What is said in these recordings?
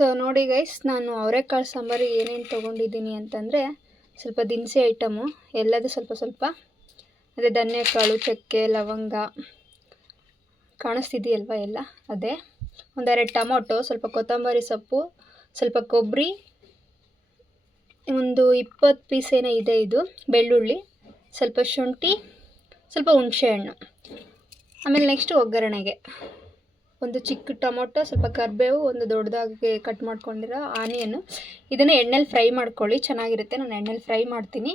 So ನೋಡಿ guys, ನಾನು ಅವರೆಕಾಳು ಸಾಂಬಾರಿಗೆ ಏನೇನು ತೊಗೊಂಡಿದ್ದೀನಿ ಅಂತಂದರೆ, ಸ್ವಲ್ಪ ದಿನಸಿ ಐಟಮು ಎಲ್ಲದು ಸ್ವಲ್ಪ ಸ್ವಲ್ಪ. ಅದೇ ಧನ್ಯಕಾಳು, ಚಕ್ಕೆ, ಲವಂಗ ಕಾಣಿಸ್ತಿದೆಯಲ್ವ ಎಲ್ಲ ಅದೇ. ಒಂದೆರಡು ಟೊಮೊಟೊ, ಸ್ವಲ್ಪ ಕೊತ್ತಂಬರಿ ಸೊಪ್ಪು, ಸ್ವಲ್ಪ ಕೊಬ್ಬರಿ, ಒಂದು 20 ಪೀಸ್ ಏನೋ ಇದೆ ಇದು, ಬೆಳ್ಳುಳ್ಳಿ, ಸ್ವಲ್ಪ ಶುಂಠಿ, ಸ್ವಲ್ಪ ಹುಣಸೆಹಣ್ಣು. ಆಮೇಲೆ ನೆಕ್ಸ್ಟು ಒಗ್ಗರಣೆಗೆ ಒಂದು ಚಿಕ್ಕ ಟೊಮೊಟೊ, ಸ್ವಲ್ಪ ಕರಿಬೇವು, ಒಂದು ದೊಡ್ಡದಾಗಿ ಕಟ್ ಮಾಡ್ಕೊಂಡಿರೋ ಆನಿಯನ್ನು. ಇದನ್ನು ಎಣ್ಣೆಲಿ ಫ್ರೈ ಮಾಡ್ಕೊಳ್ಳಿ, ಚೆನ್ನಾಗಿರುತ್ತೆ. ನಾನು ಎಣ್ಣೆಲಿ ಫ್ರೈ ಮಾಡ್ತೀನಿ.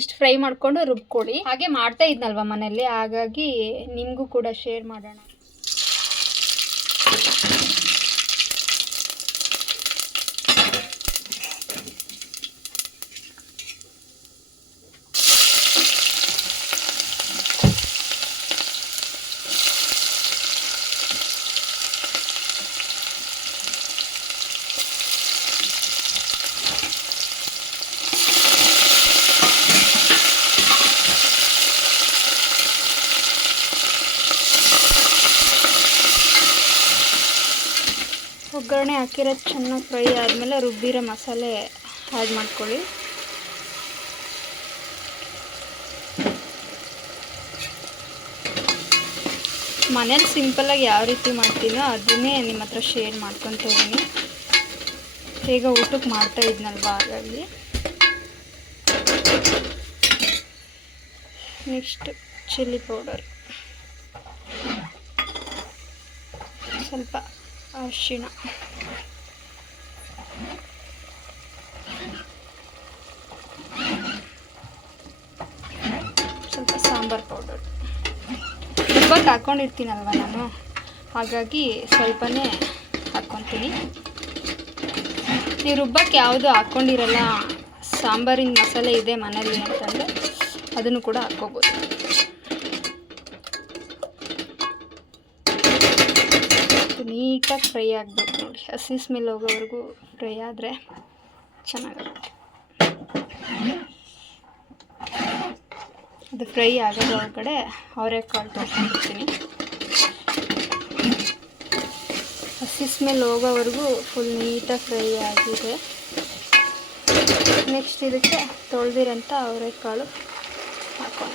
ಇಷ್ಟು ಫ್ರೈ ಮಾಡಿಕೊಂಡು ರುಬ್ಕೊಳ್ಳಿ. ಹಾಗೆ ಮಾಡ್ತಾ ಇದ್ನಲ್ವ ಮನೆಯಲ್ಲಿ, ಹಾಗಾಗಿ ನಿಮಗೂ ಕೂಡ ಶೇರ್ ಮಾಡೋಣ. ಒಗ್ಗರಣೆ ಹಾಕಿರೋದು ಚೆನ್ನಾಗಿ ಫ್ರೈ ಆದಮೇಲೆ ರುಬ್ಬಿರೋ ಮಸಾಲೆ ಆ್ಯಡ್ ಮಾಡ್ಕೊಳ್ಳಿ. ಮನೇಲಿ ಸಿಂಪಲ್ಲಾಗಿ ಯಾವ ರೀತಿ ಮಾಡ್ತೀನೋ ಅದನ್ನೇ ನಿಮ್ಮ ಹತ್ರ ಶೇರ್ ಮಾಡ್ಕೊತಾ ಇದ್ದೀನಿ. ಬೇಗ ಊಟಕ್ಕೆ ಮಾಡ್ತಾ ಇದ್ನಲ್ವ, ಹಾಗಾಗಿ. ನೆಕ್ಸ್ಟ್ ಚಿಲ್ಲಿ ಪೌಡರ್, ಸ್ವಲ್ಪ ಅರಿಶಿಣ, ಸ್ವಲ್ಪ ಸಾಂಬಾರು ಪೌಡರ್. ರುಬ್ಬಕ್ಕೆ ಹಾಕ್ಕೊಂಡಿರ್ತೀನಲ್ವ ನಾನು, ಹಾಗಾಗಿ ಸ್ವಲ್ಪನೇ ಹಾಕ್ಕೊತೀನಿ. ನೀವು ರುಬ್ಬಕ್ಕೆ ಯಾವುದು ಹಾಕ್ಕೊಂಡಿರಲ್ಲ, ಸಾಂಬಾರಿನ ಮಸಾಲೆ ಇದೆ ಮನೇಲಿ ಅಂತಂದರೆ ಅದನ್ನು ಕೂಡ ಹಾಕ್ಕೋಬೋದು. ನೀಟಾಗಿ ಫ್ರೈ ಆಗಬೇಕು ನೋಡಿ, ಹಸಿ ಸ್ಮೆಲ್ ಹೋಗೋವರೆಗೂ ಫ್ರೈ ಆದರೆ ಚೆನ್ನಾಗುತ್ತೆ. ಅದು ಫ್ರೈ ಆಗೋದ್ರ ಒಳಗಡೆ ಅವರೆಕಾಳು ತೊಗೊಂಡಿರ್ತೀನಿ. ಹಸಿ ಸ್ಮೆಲ್ ಹೋಗೋವರೆಗೂ ಫುಲ್ ನೀಟಾಗಿ ಫ್ರೈ ಆಗಿದೆ. ನೆಕ್ಸ್ಟ್ ಇದಕ್ಕೆ ತೊಳೆದಿರೋಂಥ ಅವರೆಕಾಳು ಹಾಕೋಣ.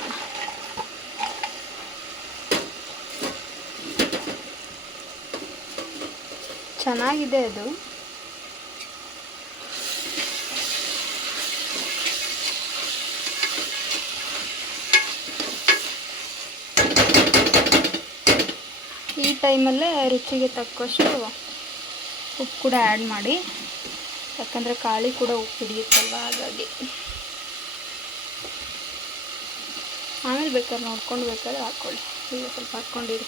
ಚೆನ್ನಾಗಿದೆ ಅದು. ಈ ಟೈಮಲ್ಲೇ ರುಚಿಗೆ ತಕ್ಕಷ್ಟು ಉಪ್ಪು ಕೂಡ ಆ್ಯಡ್ ಮಾಡಿ, ಯಾಕಂದರೆ ಕಾಳಿ ಕೂಡ ಉಪ್ಪು ಹಿಡಿಯುತ್ತಲ್ವ, ಹಾಗಾಗಿ. ಆಮೇಲೆ ಬೇಕಾದ್ರೆ ನೋಡ್ಕೊಂಡು ಬೇಕಾದ್ರೆ ಹಾಕ್ಕೊಳ್ಳಿ. ಈಗ ಸ್ವಲ್ಪ ಹಾಕ್ಕೊಂಡಿರಿ.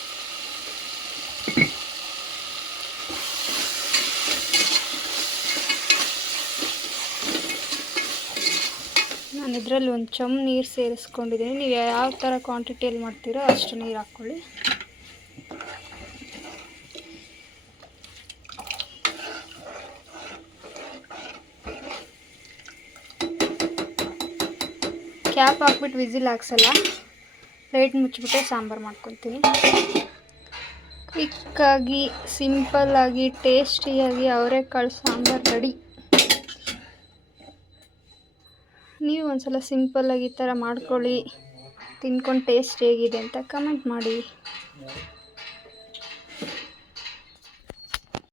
ನಾನು ಇದರಲ್ಲಿ ಒಂದು ಚಮ್ ನೀರು ಸೇರಿಸ್ಕೊಂಡಿದ್ದೀನಿ. ನೀವು ಯಾವ ಥರ ಕ್ವಾಂಟಿಟಿಯಲ್ಲಿ ಮಾಡ್ತೀರೋ ಅಷ್ಟು ನೀರು ಹಾಕ್ಕೊಳ್ಳಿ. ಕ್ಯಾಪ್ ಹಾಕ್ಬಿಟ್ಟು ವಿಸಿಲ್ ಹಾಕ್ಸಲ್ಲ, ಲೈಟ್ ಮುಚ್ಚಿಬಿಟ್ಟೆ ಸಾಂಬಾರು ಮಾಡ್ಕೊತೀನಿ. ಕ್ವಿಕ್ಕಾಗಿ, ಸಿಂಪಲ್ಲಾಗಿ, ಟೇಸ್ಟಿಯಾಗಿ ಅವರೆಕಾಳು ಸಾಂಬಾರು ರೆಡಿ. ನೀವು ಒಂದ್ಸಲ ಸಿಂಪಲ್ಲಾಗಿ ಈ ಥರ ಮಾಡ್ಕೊಳ್ಳಿ, ತಿನ್ಕೊಂಡು ಟೇಸ್ಟ್ ಹೇಗಿದೆ ಅಂತ ಕಮೆಂಟ್ ಮಾಡಿ.